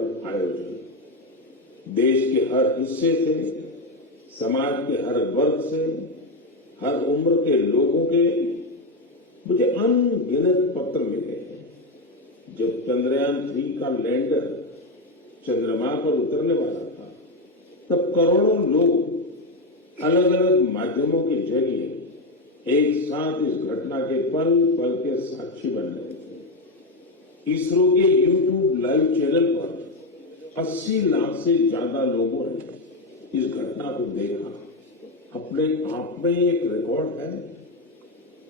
पर आयोजन। देश के हर हिस्से से, समाज के हर वर्ग से, हर उम्र के लोगों के मुझे अनगिनत पत्र मिले हैं। जब चंद्रयान 3 का लैंडर चंद्रमा पर उतरने वाला था, तब करोड़ों लोग अलग अलग माध्यमों के जरिए एक साथ इस घटना के पल पल के साक्षी बन रहे थे। इसरो के YouTube लाइव चैनल पर 80 लाख से ज्यादा लोगों ने इस घटना को देखा। अपने आप में एक रिकॉर्ड है।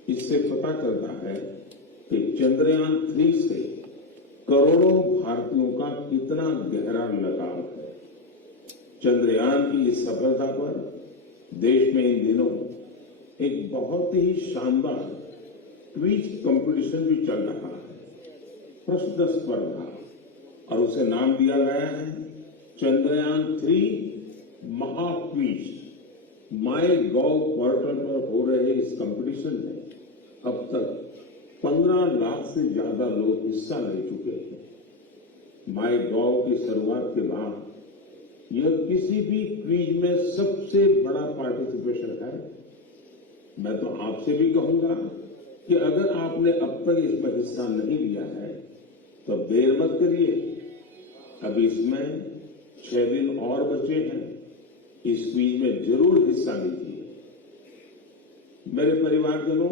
इससे पता चलता है कि चंद्रयान 3 से करोड़ों भारतीयों का कितना गहरा लगाव है। चंद्रयान की इस सफलता पर देश में इन दिनों एक बहुत ही शानदार क्विज कंपटीशन भी चल रहा है, प्रश्न स्पर्धा, और उसे नाम दिया गया है चंद्रयान 3 महाक्विज। माई गॉव पोर्टल पर हो रहे इस कंपटीशन में अब तक 15 लाख से ज्यादा लोग हिस्सा ले चुके हैं। माई गॉव की शुरुआत के बाद यह किसी भी क्विज में सबसे बड़ा पार्टिसिपेशन है। मैं तो आपसे भी कहूंगा कि अगर आपने अब तक इसमें हिस्सा नहीं लिया है तो देर मत करिए। अभी इसमें 6 दिन और बचे हैं। इस क्विज में जरूर हिस्सा लीजिए। मेरे परिवारजनों,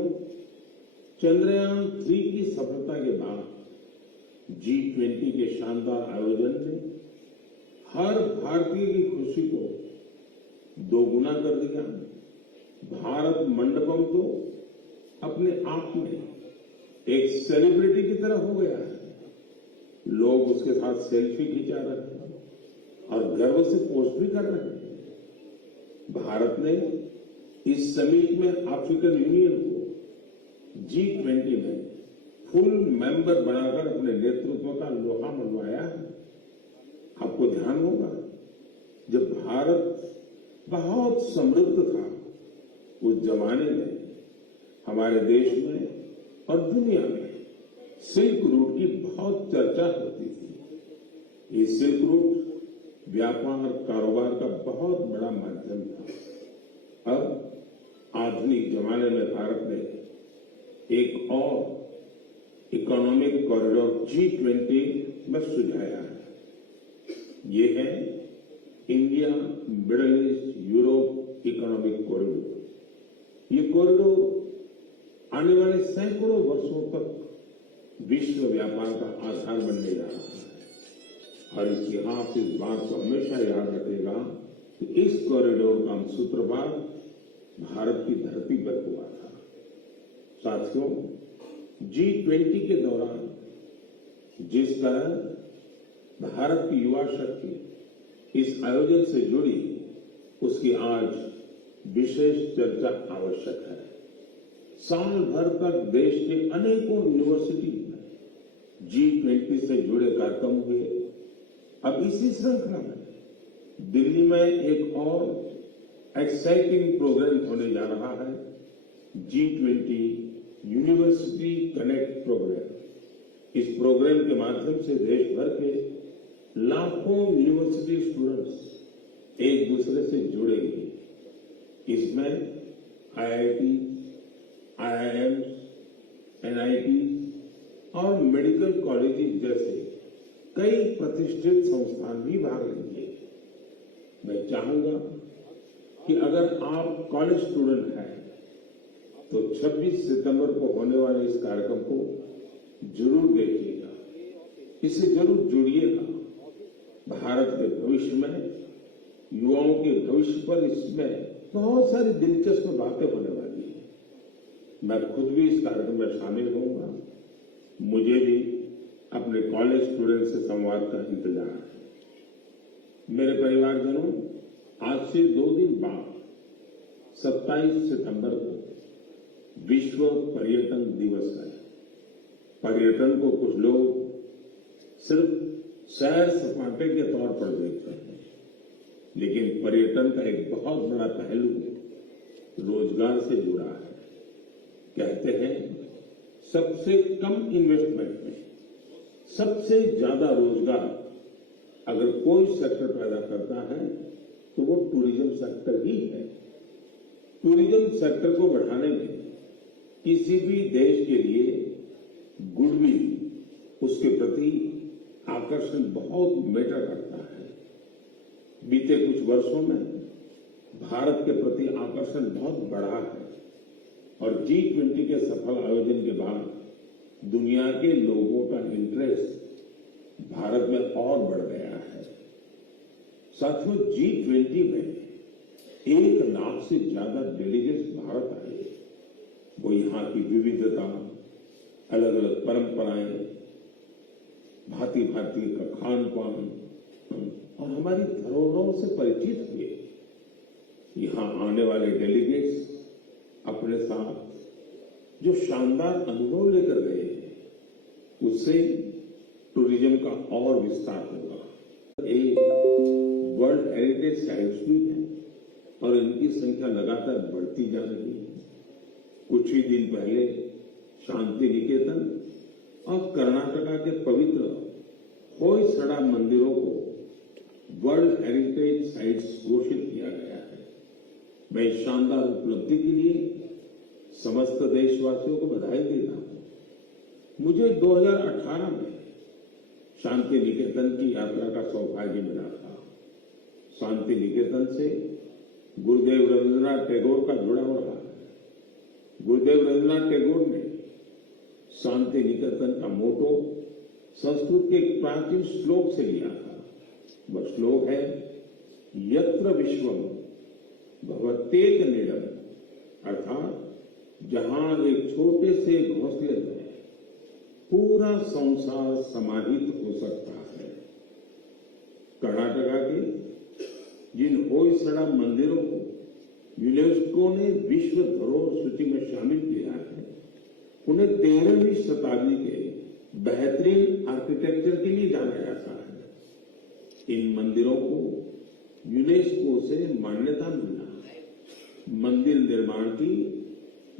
चंद्रयान 3 की सफलता के बाद G20 के शानदार आयोजन ने हर भारतीय की खुशी को दोगुना कर दिया। भारत मंडपम तो अपने आप में एक सेलिब्रिटी की तरह हो गया है। लोग उसके साथ सेल्फी खिंचा रहे हैं और गर्व से पोस्ट भी कर रहे हैं। भारत ने इस समिट में अफ्रीकन यूनियन को G20 में फुल मेंबर बनाकर अपने नेतृत्व का लोहा मनवाया है। आपको ध्यान होगा, जब भारत बहुत समृद्ध था उस जमाने में हमारे देश में और दुनिया में सिल्क रूट की बहुत चर्चा होती थी। ये सिल्क रूट व्यापार कारोबार का बहुत बड़ा माध्यम था। अब आधुनिक जमाने में भारत ने एक और इकोनॉमिक कॉरिडोर G20 में सुझाया है। ये है India middle east Europe economic corridor. ये कॉरिडोर आने वाले सैकड़ों वर्षों तक विश्व व्यापार का आधार बनने जा रहा है और इतिहास इस बात को हमेशा याद रखेगा कि इस कॉरिडोर का सूत्रपात भारत की धरती पर हुआ था। साथियों, G20 के दौरान जिस तरह भारत की युवा शक्ति इस आयोजन से जुड़ी, उसकी आज विशेष चर्चा आवश्यक है। साल भर तक देश के अनेकों यूनिवर्सिटी में G20 से जुड़े कार्यक्रम हुए। अब इसी श्रृंखला में दिल्ली में एक और एक्साइटिंग प्रोग्राम होने जा रहा है, G20 यूनिवर्सिटी कनेक्ट प्रोग्राम। इस प्रोग्राम के माध्यम से देश भर के लाखों यूनिवर्सिटी स्टूडेंट्स एक दूसरे से जुड़ेंगे। इसमें IIT, IIM, NIT और मेडिकल कॉलेज जैसे कई प्रतिष्ठित संस्थान भी भाग लेंगे। मैं चाहूंगा कि अगर आप कॉलेज स्टूडेंट हैं तो 26 सितंबर को होने वाले इस कार्यक्रम को जरूर देखिएगा, इससे जरूर जुड़िएगा। भारत के भविष्य में, युवाओं के भविष्य पर इसमें बहुत सारी दिलचस्प बातें होने वाली है। मैं खुद भी इस कार्यक्रम में शामिल होऊंगा। मुझे भी अपने कॉलेज स्टूडेंट से संवाद का इंतजार है। मेरे परिवारजनों, आज से 2 दिन बाद 27 सितंबर को विश्व पर्यटन दिवस है। पर्यटन को कुछ लोग सिर्फ सैर सपाटे के तौर पर देखते हैं, लेकिन पर्यटन का एक बहुत बड़ा पहलू रोजगार से जुड़ा है। कहते हैं सबसे कम इन्वेस्टमेंट में सबसे ज्यादा रोजगार अगर कोई सेक्टर पैदा करता है तो वो टूरिज्म सेक्टर ही है। टूरिज्म सेक्टर को बढ़ाने में किसी भी देश के लिए गुडविल, उसके प्रति आकर्षण बहुत मैटर करता है। बीते कुछ वर्षों में भारत के प्रति आकर्षण बहुत बढ़ा है और G20 के सफल आयोजन के बाद दुनिया के लोगों का इंटरेस्ट भारत में और बढ़ गया है। साथियों, G20 में 1 लाख से ज्यादा डेलीगेट्स भारत आए। वो यहाँ की विविधता, अलग अलग परंपराएं, भांति भांति का खान पान और हमारी धरोहरों से परिचित हुए। यहाँ आने वाले डेलीगेट्स अपने साथ जो शानदार अनुभव लेकर गए हैं, उससे टूरिज्म का और विस्तार होगा। एक वर्ल्ड हेरिटेज साइट्स भी है और इनकी संख्या लगातार बढ़ती जा रही है। कुछ ही दिन पहले शांति निकेतन और कर्नाटका के पवित्र होयसड़ा मंदिरों को वर्ल्ड हेरिटेज साइट्स घोषित किया गया है। मैं इस शानदार उपलब्धि के लिए समस्त देशवासियों को बधाई देता हूं। मुझे 2018 में शांति निकेतन की यात्रा का सौभाग्य मिला था। शांति निकेतन से गुरुदेव रविन्द्रनाथ टैगोर का जुड़ाव रहा है। गुरुदेव रविन्द्रनाथ टैगोर ने शांति निकेतन का मोटो संस्कृत के एक प्राचीन श्लोक से लिया था। वह श्लोक है, यत्र विश्वम भवत्येक नीडम, अर्थात जहां एक छोटे से घोंसले में पूरा संसार समाहित हो सकता है। कर्नाटका के जिन होयसड़ा मंदिरों को यूनेस्को ने विश्व धरोहर सूची में शामिल किया है, उन्हें 13वीं शताब्दी के बेहतरीन आर्किटेक्चर के लिए जाना जाता है। इन मंदिरों को यूनेस्को से मान्यता मिलना मंदिर निर्माण की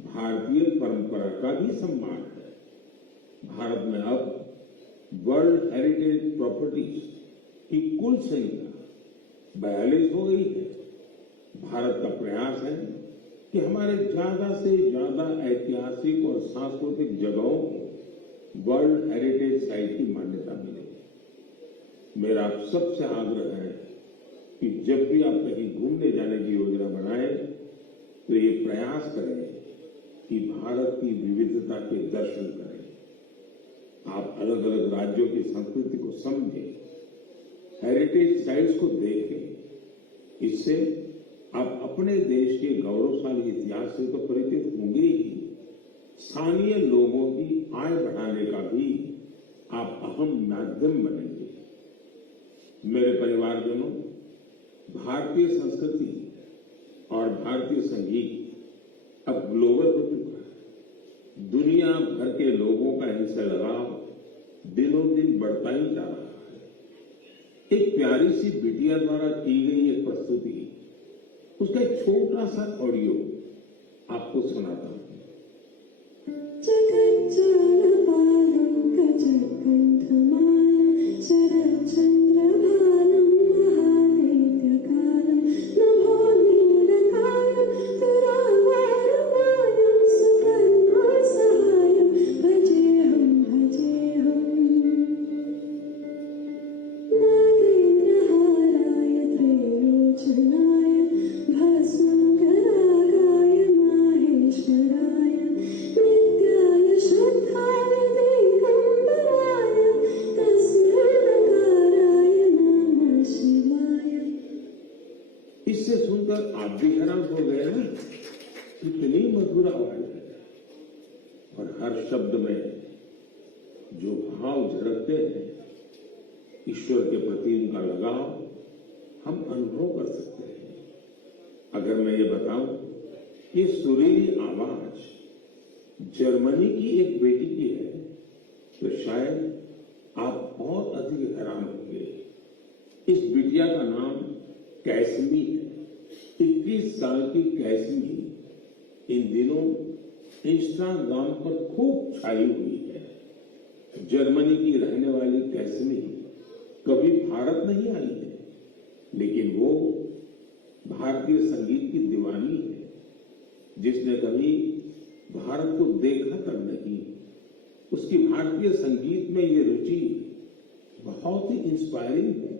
भारतीय परंपरा का भी सम्मान है। भारत में अब वर्ल्ड हेरिटेज प्रॉपर्टीज की कुल संख्या 42 हो गई है। भारत का प्रयास है कि हमारे ज्यादा से ज्यादा ऐतिहासिक और सांस्कृतिक जगहों को वर्ल्ड हेरिटेज साइट की मान्यता मिले। मेरा आप सबसे आग्रह है कि जब भी आप कहीं घूमने जाने की योजना बनाएं तो ये प्रयास करें कि भारत की विविधता के दर्शन करें। आप अलग अलग राज्यों की संस्कृति को समझें, हेरिटेज साइट्स को देखें। इससे आप अपने देश के गौरवशाली इतिहास से तो परिचित होंगे ही, स्थानीय लोगों की आय बढ़ाने का भी आप अहम माध्यम बनेंगे। मेरे परिवारजनों, भारतीय संस्कृति और भारतीय संगीत अब ग्लोबल हो चुका है। दुनिया भर के लोगों का इनसे लगाव दिनों दिन बढ़ता ही जा रहा है। एक प्यारी सी बिटिया द्वारा की गई एक प्रस्तुति, उसका एक छोटा सा ऑडियो आपको सुनाता हूं। इससे सुनकर आप भी हैरान हो गए ना, कितनी मधुर आवाज है और हर शब्द में जो भाव झलकते हैं, ईश्वर के प्रति उनका लगाव हम अनुभव कर सकते हैं। अगर मैं ये बताऊं कि सुरीली आवाज जर्मनी की एक बेटी की है तो शायद आप और अधिक हैरान होंगे। इस बिटिया का नाम कैसमी है। 21 साल की कैसमी इन दिनों इंस्टाग्राम पर खूब छाई हुई है। जर्मनी की रहने वाली कैसमी कभी भारत नहीं आई है, लेकिन वो भारतीय संगीत की दीवानी है, जिसने कभी भारत को देखा तक नहीं। उसकी भारतीय संगीत में ये रुचि बहुत ही इंस्पायरिंग है।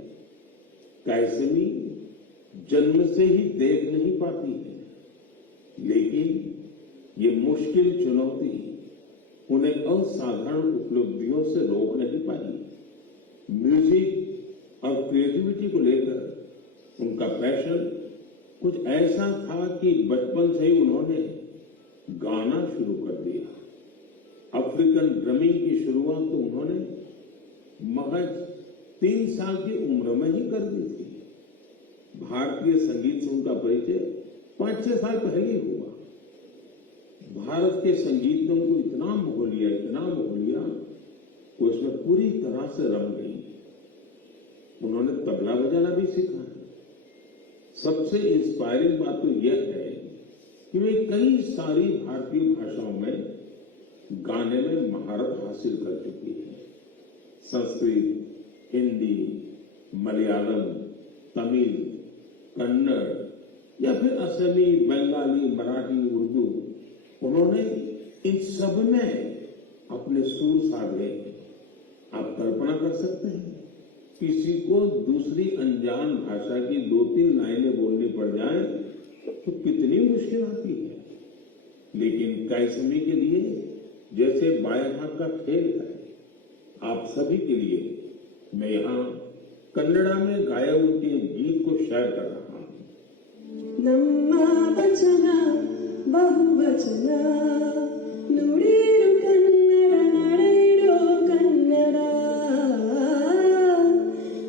कैसमी जन्म से ही देख नहीं पाती है, लेकिन ये मुश्किल चुनौती उन्हें असाधारण उपलब्धियों से रोक नहीं पाई। म्यूजिक और क्रिएटिविटी को लेकर उनका पैशन कुछ ऐसा था कि बचपन से ही उन्होंने गाना शुरू कर दिया। अफ्रीकन ड्रमिंग की शुरुआत तो उन्होंने महज 3 साल की उम्र में ही कर दी थी। भारतीय संगीत से उनका परिचय 5-6 साल पहले ही हुआ। भारत के संगीत ने उनको इतना मोह लिया कि उसमें पूरी तरह से रम गई। उन्होंने तबला बजाना भी सीखा है। सबसे इंस्पायरिंग बात तो यह है कि वे कई सारी भारतीय भाषाओं में गाने में महारत हासिल कर चुकी है। संस्कृत, हिंदी, मलयालम, तमिल, कन्नड़ या फिर असमी, बंगाली, मराठी, उर्दू, उन्होंने इन सब में अपने सुर साधे। आप कल्पना कर सकते हैं, किसी को दूसरी अनजान भाषा की 2-3 लाइनें बोलनी पड़ जाए तो कितनी मुश्किल आती है, लेकिन कैसमी के लिए जैसे बाएं हाथ का खेल है। आप सभी के लिए मैं यहाँ कन्नड़ा में गाए उनके गीत को शेयर कर रहा हूँ। नम्मा वचना बहुवचना नुडीरु कन्नड़ नडेरो कन्नड़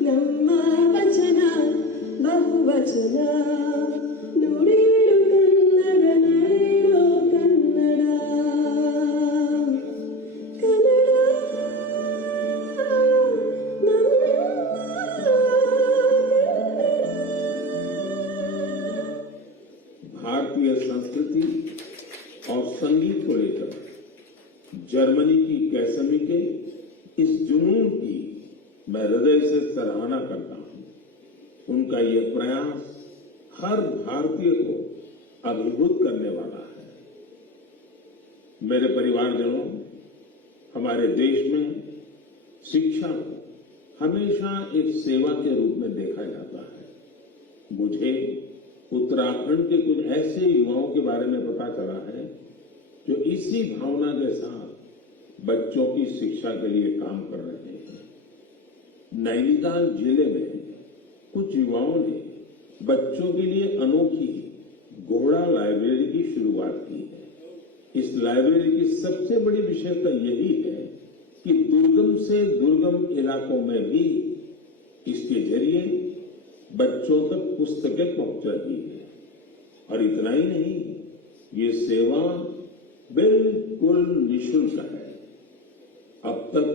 नम्मा वचना बहुवचना नुडीरु कन्नड़ नडेरो कन्नड़ कन्नड़ भारतीय संस्कृति और संगीत को लेकर जर्मनी की कैसमी के इस जुनून की मैं हृदय से सराहना करता हूं। उनका यह प्रयास हर भारतीय को अभिभूत करने वाला है। मेरे परिवारजनों, हमारे देश में शिक्षा को हमेशा एक सेवा के रूप में देखा जाता है। मुझे उत्तराखंड के कुछ ऐसे युवाओं के बारे में पता चला है जो इसी भावना के साथ बच्चों की शिक्षा के लिए काम कर रहे हैं। नैनीताल जिले में कुछ युवाओं ने बच्चों के लिए अनोखी घोड़ा लाइब्रेरी की शुरुआत की है। इस लाइब्रेरी की सबसे बड़ी विशेषता यही है कि दुर्गम से दुर्गम इलाकों में भी इसके जरिए बच्चों तक पुस्तकें पहुंच रही है। और इतना ही नहीं, ये सेवा बिल्कुल निःशुल्क है। अब तक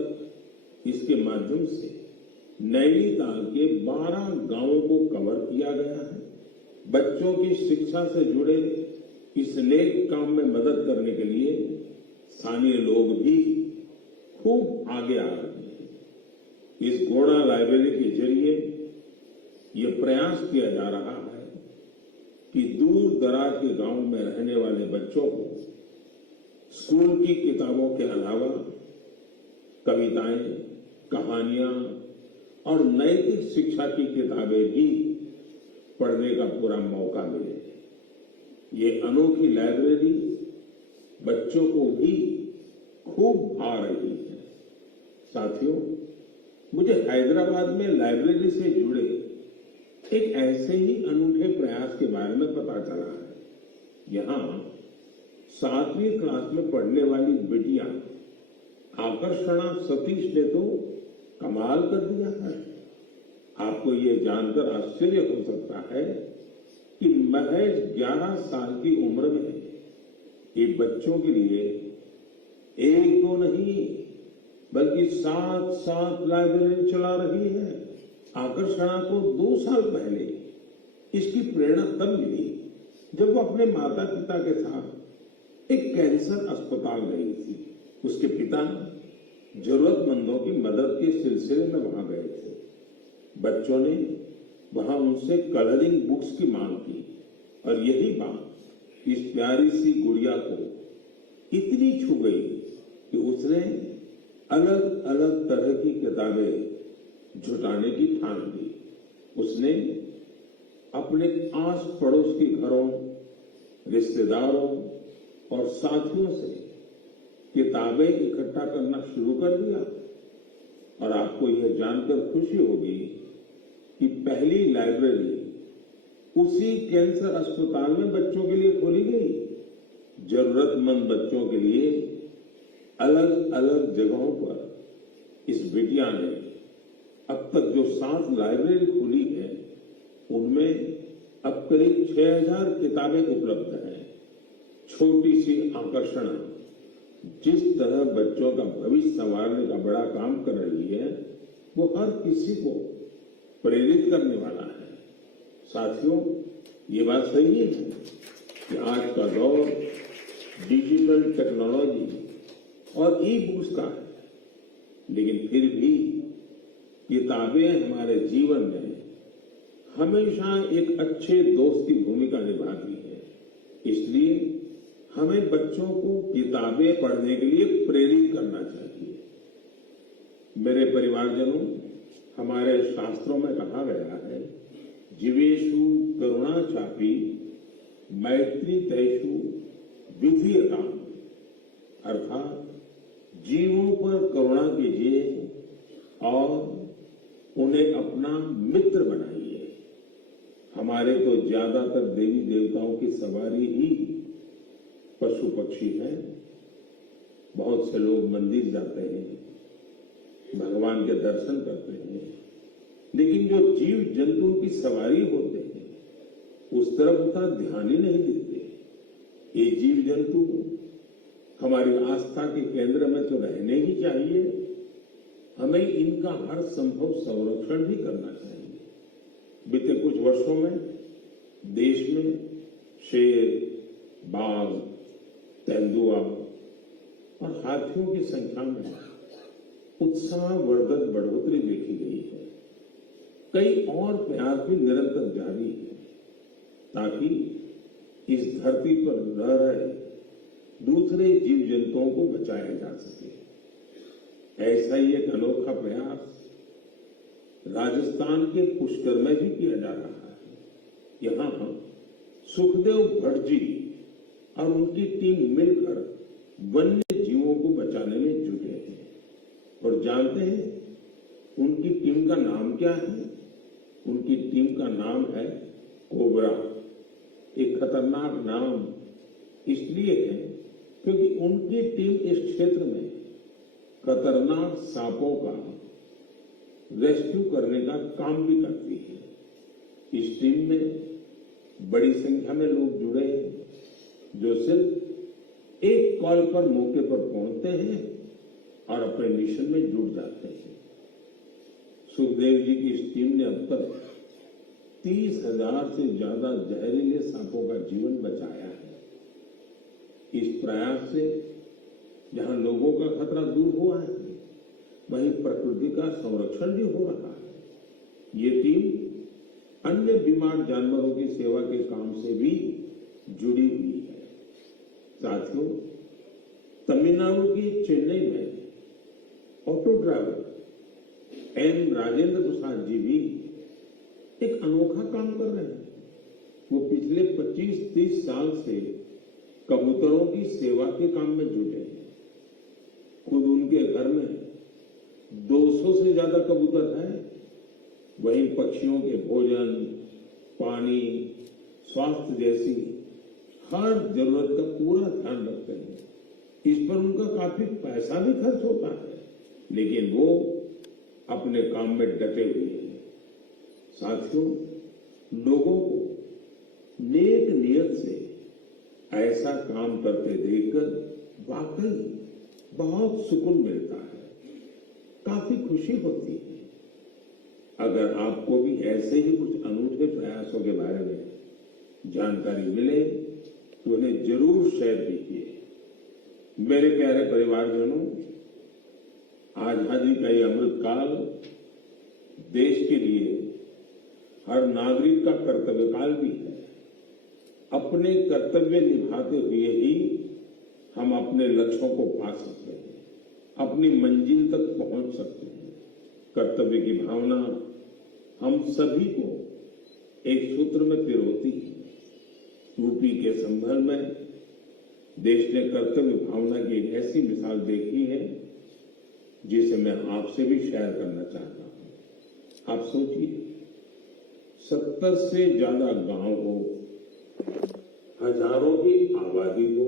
इसके माध्यम से नैनीताल के 12 गांवों को कवर किया गया है। बच्चों की शिक्षा से जुड़े इस नेक काम में मदद करने के लिए स्थानीय लोग भी खूब आगे आ रहे हैं। इस घोड़ा लाइब्रेरी के जरिए ये प्रयास किया जा रहा है कि दूर दराज के गांव में रहने वाले बच्चों को स्कूल की किताबों के अलावा कविताएं, कहानियां और नैतिक शिक्षा की किताबें भी पढ़ने का पूरा मौका मिले। ये अनोखी लाइब्रेरी बच्चों को भी खूब भा रही है। साथियों, मुझे हैदराबाद में लाइब्रेरी से जुड़े एक ऐसे ही अनूठे प्रयास के बारे में पता चला है। यहाँ 7वीं क्लास में पढ़ने वाली बिटिया आकर्षणा सतीश ने तो कमाल कर दिया है। आपको ये जानकर आश्चर्य हो सकता है कि महज 11 साल की उम्र में ये बच्चों के लिए 1-2 नहीं बल्कि 7 लाइब्रेरी चला रही है। आकर्षणा को 2 साल पहले इसकी प्रेरणा तब मिली जब वो अपने माता पिता के साथ एक कैंसर अस्पताल गई थी। उसके पिता जरूरतमंदों की मदद के सिलसिले में वहां गए थे। बच्चों ने वहां उनसे कलरिंग बुक्स की मांग की और यही बात इस प्यारी सी गुड़िया को इतनी छू गई कि उसने अलग अलग तरह की किताबें जुटाने की ठान ली। उसने अपने आस पड़ोस के घरों, रिश्तेदारों और साथियों से किताबें इकट्ठा करना शुरू कर दिया और आपको यह जानकर खुशी होगी कि पहली लाइब्रेरी उसी कैंसर अस्पताल में बच्चों के लिए खोली गई। जरूरतमंद बच्चों के लिए अलग अलग जगहों पर इस बिटिया ने अब तक जो 7 लाइब्रेरी खोली है उनमें अब करीब 6000 किताबें उपलब्ध हैं। छोटी सी आकर्षण जिस तरह बच्चों का भविष्य संवारने का बड़ा काम कर रही है वो हर किसी को प्रेरित करने वाला है। साथियों, ये बात सही है कि आज का दौर डिजिटल टेक्नोलॉजी और ई बुक्स का है, लेकिन फिर भी किताबें हमारे जीवन में हमेशा एक अच्छे दोस्त की भूमिका निभाती है। इसलिए हमें बच्चों को किताबें पढ़ने के लिए प्रेरित करना चाहिए। मेरे परिवारजनों, हमारे शास्त्रों में कहा गया है, जीवेषु करुणा चापी मैत्री तेषु विधीयताम, अर्थात जीवों पर करुणा कीजिए और उन्हें अपना मित्र बनाइए। हमारे तो ज्यादातर देवी देवताओं की सवारी ही पशु पक्षी है। बहुत से लोग मंदिर जाते हैं, भगवान के दर्शन करते हैं, लेकिन जो जीव जंतु की सवारी होते हैं उस तरफ उतना ध्यान ही नहीं देते। ये जीव जंतु हमारी आस्था के केंद्र में तो रहने ही चाहिए। हमें इनका हर संभव संरक्षण भी करना चाहिए। बीते कुछ वर्षों में देश में शेर, बाघ, तेंदुआ और हाथियों की संख्या में उत्साहवर्धक बढ़ोतरी देखी गई है। कई और प्रयास भी निरंतर जारी है ताकि इस धरती पर रह रहे दूसरे जीव जंतुओं को बचाया जा सके। ऐसा ही एक अनोखा प्रयास राजस्थान के पुष्कर में भी किया जा रहा है। यहाँ सुखदेव भट्ट जी और उनकी टीम मिलकर वन्य जीवों को बचाने में जुटे हैं। और जानते हैं उनकी टीम का नाम क्या है? उनकी टीम का नाम है कोबरा। एक खतरनाक नाम इसलिए है क्योंकि उनकी टीम इस क्षेत्र में खतरनाक सांपों का रेस्क्यू करने का काम भी करती है। इस टीम में बड़ी संख्या में लोग जुड़े हैं जो सिर्फ एक कॉल पर मौके पर पहुंचते हैं और अपने मिशन में जुट जाते हैं। सुखदेव जी की इस टीम ने अब तक 30,000 से ज्यादा जहरीले सांपों का जीवन बचाया है। इस प्रयास से जहां लोगों का खतरा दूर हुआ है, वहीं प्रकृति का संरक्षण भी हो रहा है। ये टीम अन्य बीमार जानवरों की सेवा के काम से भी जुड़ी हुई है। साथियों, तमिलनाडु की चेन्नई में auto driver M Rajendra Prasad ji भी एक अनोखा काम कर रहे हैं। वो पिछले 25-30 साल से कबूतरों की सेवा के काम में जुटे हैं। खुद उनके घर में 200 से ज्यादा कबूतर हैं। वहीं पक्षियों के भोजन, पानी, स्वास्थ्य जैसी हर जरूरत का पूरा ध्यान रखते हैं। इस पर उनका काफी पैसा भी खर्च होता है, लेकिन वो अपने काम में डटे हुए हैं। साथियों, लोगों को नेक नियत से ऐसा काम करते देखकर वाकई बहुत सुकून मिलता है, काफी खुशी होती है। अगर आपको भी ऐसे ही कुछ अनूठे प्रयासों के बारे में जानकारी मिले तो उन्हें जरूर शेयर कीजिए। मेरे प्यारे परिवारजनों, आजादी का ये अमृत काल देश के लिए हर नागरिक का कर्तव्य काल भी है। अपने कर्तव्य निभाते हुए ही हम अपने लक्ष्यों को पा सकते हैं, अपनी मंजिल तक पहुंच सकते हैं। कर्तव्य की भावना हम सभी को एक सूत्र में पिरोती है। यूपी के संभल में देश ने कर्तव्य भावना की एक ऐसी मिसाल देखी है जिसे मैं आपसे भी शेयर करना चाहता हूं। आप सोचिए, 70 से ज्यादा गांव हो, हजारों की आबादी हो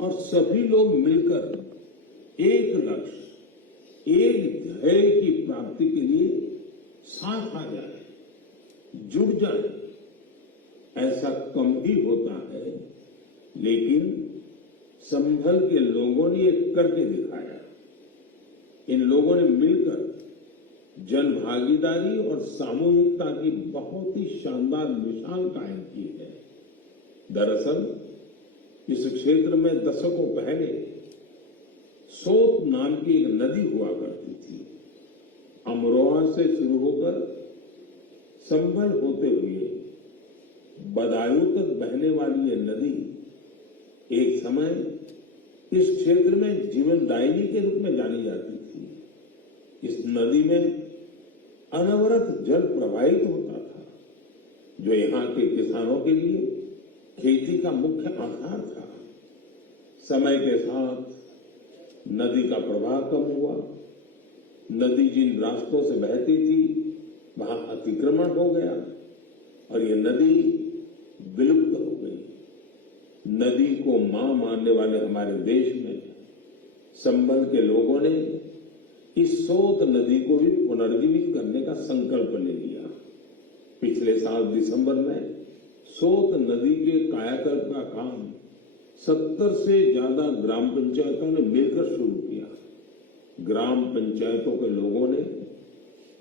और सभी लोग मिलकर एक लक्ष्य, एक ध्येय की प्राप्ति के लिए साथ आ जाए, जुड़ जाए। ऐसा कम ही होता है, लेकिन संभल के लोगों ने ये करके दिखाया। इन लोगों ने मिलकर जन भागीदारी और सामूहिकता की बहुत ही शानदार मिसाल कायम की है। दरअसल इस क्षेत्र में दशकों पहले सोत नाम की एक नदी हुआ करती थी। अमरोहा से शुरू होकर संभल होते हुए बदायूं तक बहने वाली ये नदी एक समय इस क्षेत्र में जीवनदायिनी के रूप में जानी जाती थी। इस नदी में अनवरत जल प्रवाहित होता था, जो यहाँ के किसानों के लिए खेती का मुख्य आधार था। समय के साथ नदी का प्रवाह कम हुआ। नदी जिन रास्तों से बहती थी वहां अतिक्रमण हो गया और ये नदी विलुप्त हो गई। नदी को मां मानने वाले हमारे देश में संभल के लोगों ने इस सोत नदी को भी पुनर्जीवित करने का संकल्प ले लिया। पिछले साल दिसंबर में सोत नदी के कायाकल्प का काम 70 से ज्यादा ग्राम पंचायतों ने मिलकर शुरू किया। ग्राम पंचायतों के लोगों ने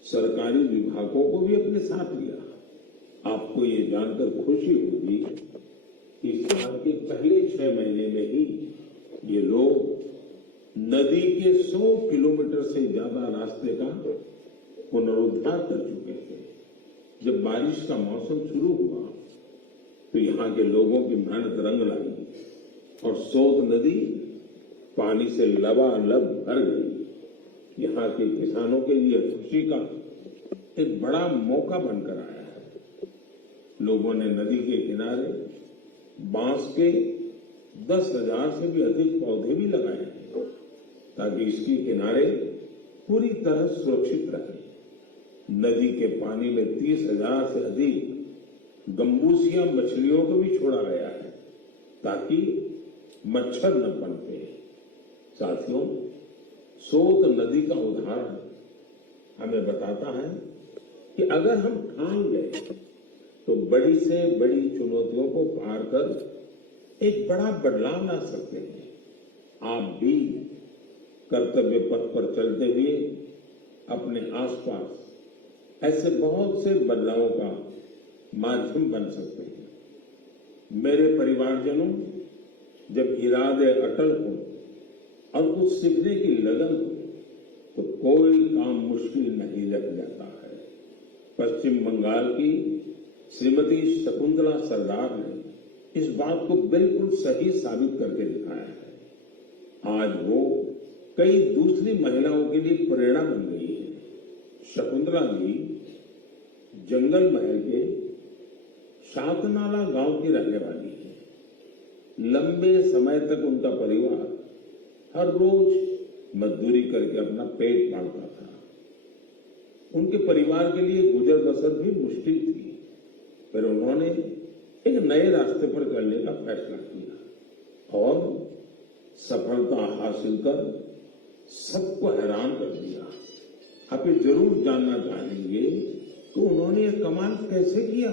सरकारी विभागों को भी अपने साथ लिया। आपको ये जानकर खुशी होगी कि साल के पहले 6 महीने में ही ये लोग नदी के 100 किलोमीटर से ज्यादा रास्ते का पुनरुद्धार कर चुके थे। जब बारिश का मौसम शुरू हुआ तो यहाँ के लोगों की मेहनत रंग लाई और सोत नदी पानी से लबालब भर गई। यहाँ के किसानों के लिए खुशी का एक बड़ा मौका बनकर आया है। लोगों ने नदी के किनारे बांस के 10,000 से भी अधिक पौधे भी लगाए हैं ताकि इसके किनारे पूरी तरह सुरक्षित रहे। नदी के पानी में 30,000 से अधिक गंबूसिया मछलियों को भी छोड़ा गया है ताकि मच्छर न पनपे। साथियों, सोत नदी का उदाहरण हमें बताता है कि अगर हम ठान लें तो बड़ी से बड़ी चुनौतियों को पार कर एक बड़ा बदलाव ला सकते हैं। आप भी कर्तव्य पथ पर चलते हुए अपने आसपास ऐसे बहुत से बदलावों का माध्यम बन सकते हैं। मेरे परिवारजनों, जब इरादे अटल हो और कुछ सीखने की लगन हो तो कोई काम मुश्किल नहीं रह जाता है। पश्चिम बंगाल की श्रीमती शकुंतला सरदार ने इस बात को बिल्कुल सही साबित करके दिखाया है। आज वो कई दूसरी महिलाओं के लिए प्रेरणा बन गई है। शकुंतला जी जंगल महल के शातनाला गांव की रहने वाली है। लंबे समय तक उनका परिवार हर रोज मजदूरी करके अपना पेट पालता था। उनके परिवार के लिए गुजर बसर भी मुश्किल थी, पर उन्होंने एक नए रास्ते पर चलने का फैसला किया और सफलता हासिल कर सबको हैरान कर दिया। आप ये जरूर जानना चाहेंगे कि उन्होंने ये कमाल कैसे किया।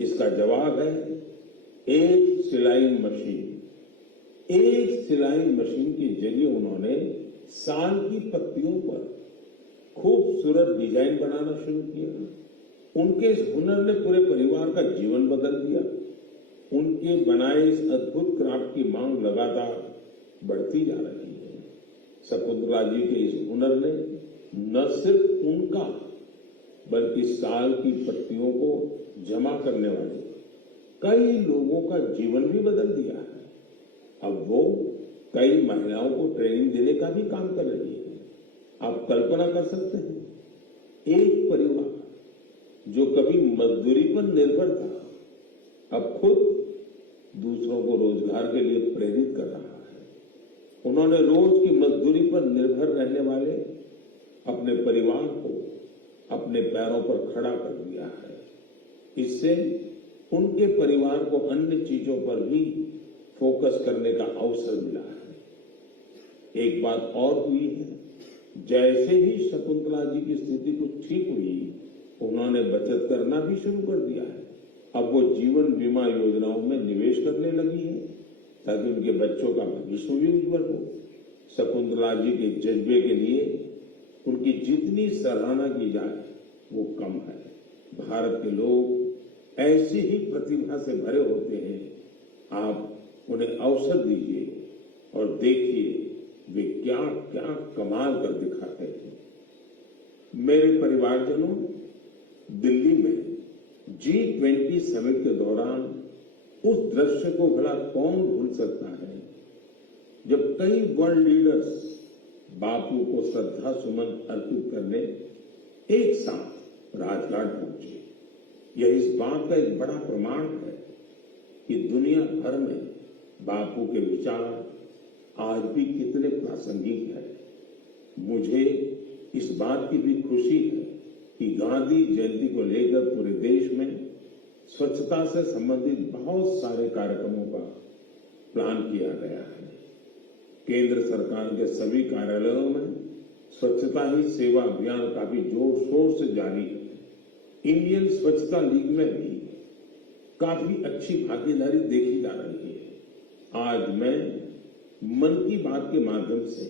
इसका जवाब है एक सिलाई मशीन। एक सिलाई मशीन के जरिए उन्होंने साल की पत्तियों पर खूबसूरत डिजाइन बनाना शुरू किया। उनके इस हुनर ने पूरे परिवार का जीवन बदल दिया। उनके बनाए इस अद्भुत क्राफ्ट की मांग लगातार बढ़ती जा रही है। शकुंतला जी के इस हुनर ने न सिर्फ उनका बल्कि साल की पत्तियों को जमा करने वाले कई लोगों का जीवन भी बदल दिया है। अब वो कई महिलाओं को ट्रेनिंग देने का भी काम कर रही है। आप कल्पना कर सकते हैं, एक परिवार जो कभी मजदूरी पर निर्भर था, अब खुद दूसरों को रोजगार के लिए प्रेरित कर रहा है। उन्होंने रोज की मजदूरी पर निर्भर रहने वाले अपने परिवार को अपने पैरों पर खड़ा कर दिया है। इससे उनके परिवार को अन्य चीजों पर भी फोकस करने का अवसर मिला है। एक बात और हुई है, जैसे ही शकुंतला जी की स्थिति कुछ ठीक हुई, उन्होंने बचत करना भी शुरू कर दिया है। अब वो जीवन बीमा योजनाओं में निवेश करने लगी है ताकि उनके बच्चों का भविष्य भी उज्जवल हो। शकुंतला जी के जज्बे के लिए उनकी जितनी सराहना की जाए वो कम है। भारत के लोग ऐसी ही प्रतिभा से भरे होते हैं। आप उन्हें अवसर दीजिए और देखिए वे क्या क्या कमाल कर दिखाते हैं। मेरे परिवारजनों, दिल्ली में G20 समिट के दौरान उस दृश्य को भला कौन भूल सकता है जब कई वर्ल्ड लीडर्स बापू को श्रद्धा सुमन अर्पित करने एक साथ राजघाट पहुंचे। यह इस बात का एक बड़ा प्रमाण है कि दुनिया भर में बापू के विचार आज भी कितने प्रासंगिक है। मुझे इस बात की भी खुशी है कि गांधी जयंती को लेकर पूरे देश में स्वच्छता से संबंधित बहुत सारे कार्यक्रमों का प्लान किया गया है। केंद्र सरकार के सभी कार्यालयों में स्वच्छता ही सेवा अभियान काफी जोर शोर से जारी है। इंडियन स्वच्छता लीग में भी काफी अच्छी भागीदारी देखी जा रही है। आज मैं मन की बात के माध्यम से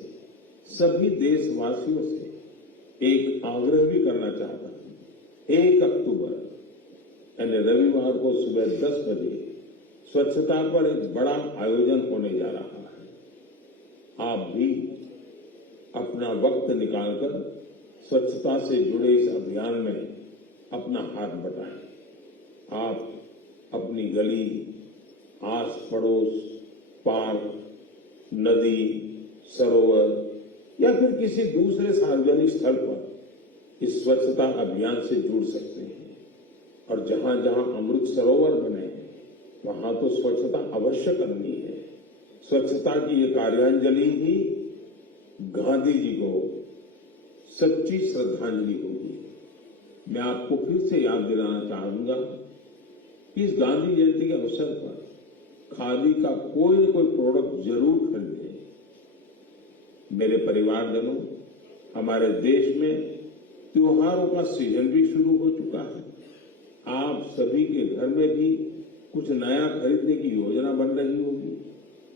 सभी देशवासियों से एक आग्रह भी करना चाहता हूं। 1 अक्टूबर यानी रविवार को सुबह 10 बजे स्वच्छता पर एक बड़ा आयोजन होने जा रहा है। आप भी अपना वक्त निकालकर स्वच्छता से जुड़े इस अभियान में अपना हाथ बटाएं। आप अपनी गली, आस पड़ोस, पार्क, नदी, सरोवर या फिर किसी दूसरे सार्वजनिक स्थल पर इस स्वच्छता अभियान से जुड़ सकते हैं। और जहां जहां अमृत सरोवर बने हैं वहां तो स्वच्छता अवश्य करनी है। स्वच्छता की ये कार्यांजलि ही गांधी जी को सच्ची श्रद्धांजलि होगी। मैं आपको फिर से याद दिलाना चाहूंगा कि इस गांधी जयंती के अवसर पर खादी का कोई न कोई प्रोडक्ट जरूर खरीदें। मेरे परिवारजनों, हमारे देश में त्योहारों का सीजन भी शुरू हो चुका है। आप सभी के घर में भी कुछ नया खरीदने की योजना बन रही होगी।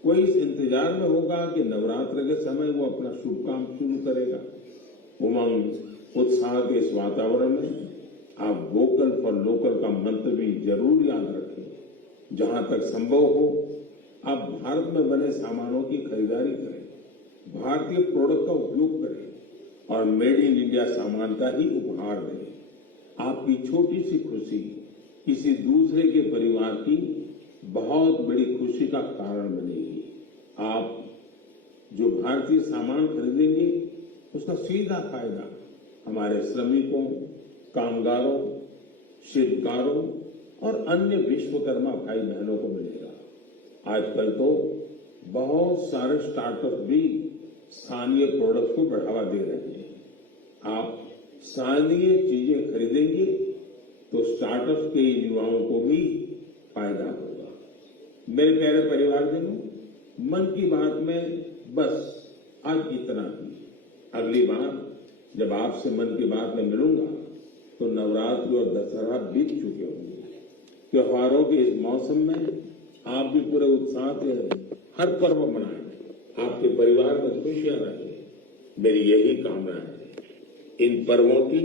कोई इस इंतजार में होगा कि नवरात्र के समय वो अपना शुभ काम शुरू करेगा। उमंग, उत्साह के इस वातावरण में आप वोकल फॉर लोकल का मंत्र भी जरूर याद रखें। जहां तक संभव हो आप भारत में बने सामानों की खरीदारी करें, भारतीय प्रोडक्ट का उपयोग करें और मेड इन इंडिया सामान का ही उपहार दें। आपकी छोटी सी खुशी किसी दूसरे के परिवार की बहुत बड़ी खुशी का कारण बनेगी। आप जो भारतीय सामान खरीदेंगे उसका सीधा फायदा हमारे श्रमिकों, कामगारों, शिल्पकारों और अन्य विश्वकर्मा भाई बहनों को मिलेगा। आजकल तो बहुत सारे स्टार्टअप भी स्थानीय प्रोडक्ट्स को बढ़ावा दे रहे हैं। आप स्थानीय चीजें खरीदेंगे तो स्टार्टअप के युवाओं को भी फायदा होगा। मेरे प्यारे परिवारजनों, मन की बात में बस आज इतना ही। अगली बार जब आपसे मन की बात में मिलूंगा तो नवरात्रि और दशहरा बीत चुके होंगे। त्योहारों के इस मौसम में आप भी पूरे उत्साह से हर पर्व मनाएं। आपके परिवार में खुशियां रहें, मेरी यही कामना है। इन पर्वों की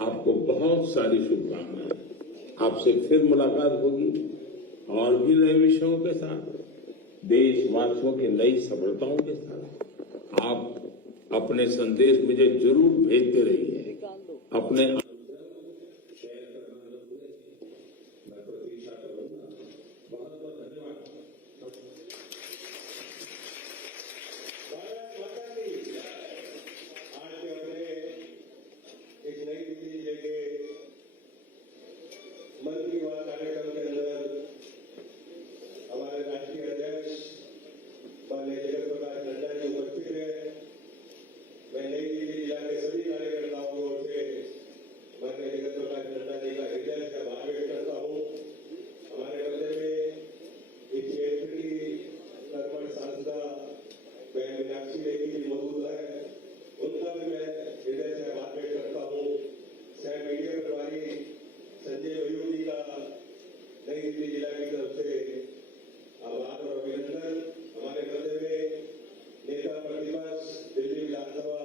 आपको बहुत सारी शुभकामनाएं। आपसे फिर मुलाकात होगी और भी नए विषयों के साथ, देशवासियों की नई सफलताओं के साथ। आप अपने संदेश मुझे जरूर भेजते रहिए। अपने संस्था मैं मीनाक्षी लेखी भी मौजूद है, उनका भी मैं हृदय से आभार व्यक्त करता हूँ। सह मीडिया प्रभारी संजय वयूर जी का नई दिल्ली जिला की तरफ से आभार और अभिनंदन। हमारे मध्य में नेता प्रतिपक्ष दिल्ली विधानसभा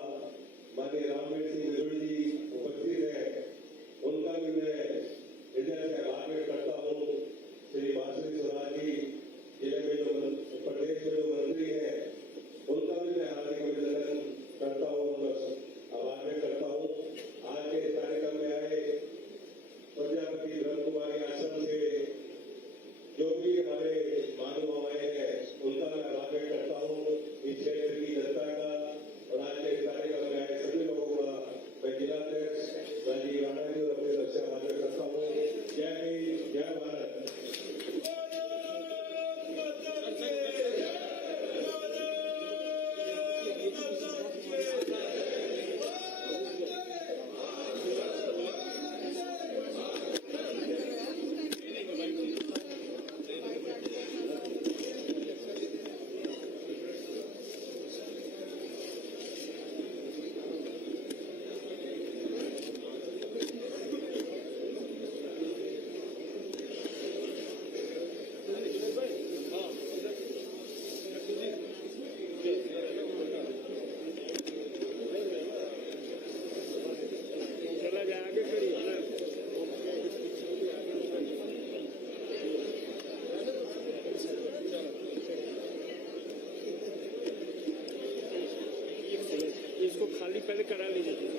माननीय रामवीर सिंह बिरुल जी उपस्थित है, उनका भी मैं हृदय से आभार व्यक्त करता हूँ। श्री बासुरी स्वराज जी जिले में जो प्रदेश में जो मंत्री है, उनका भी मैं हार्दिक अभिनंदन करता हूँ, उनका आभार व्यक्त करता हूँ। आज के इस कार्यक्रम में आए प्रजापति ब्रह्म कुमारी आश्रम से जो भी हमारे महानुभावाएं हैं, उनका मैं आभार व्यक्त करता हूँ। इस क्षेत्र की जनता का और आज के इस कार्यक्रम में आए सभी लोगों का मैं जिलाध्यक्ष राजीव राणा जी और अपने तरफ से आभार व्यक्त करता हूँ। जय हिंद, जय भारत। इसको खाली पहले करा लीजिए।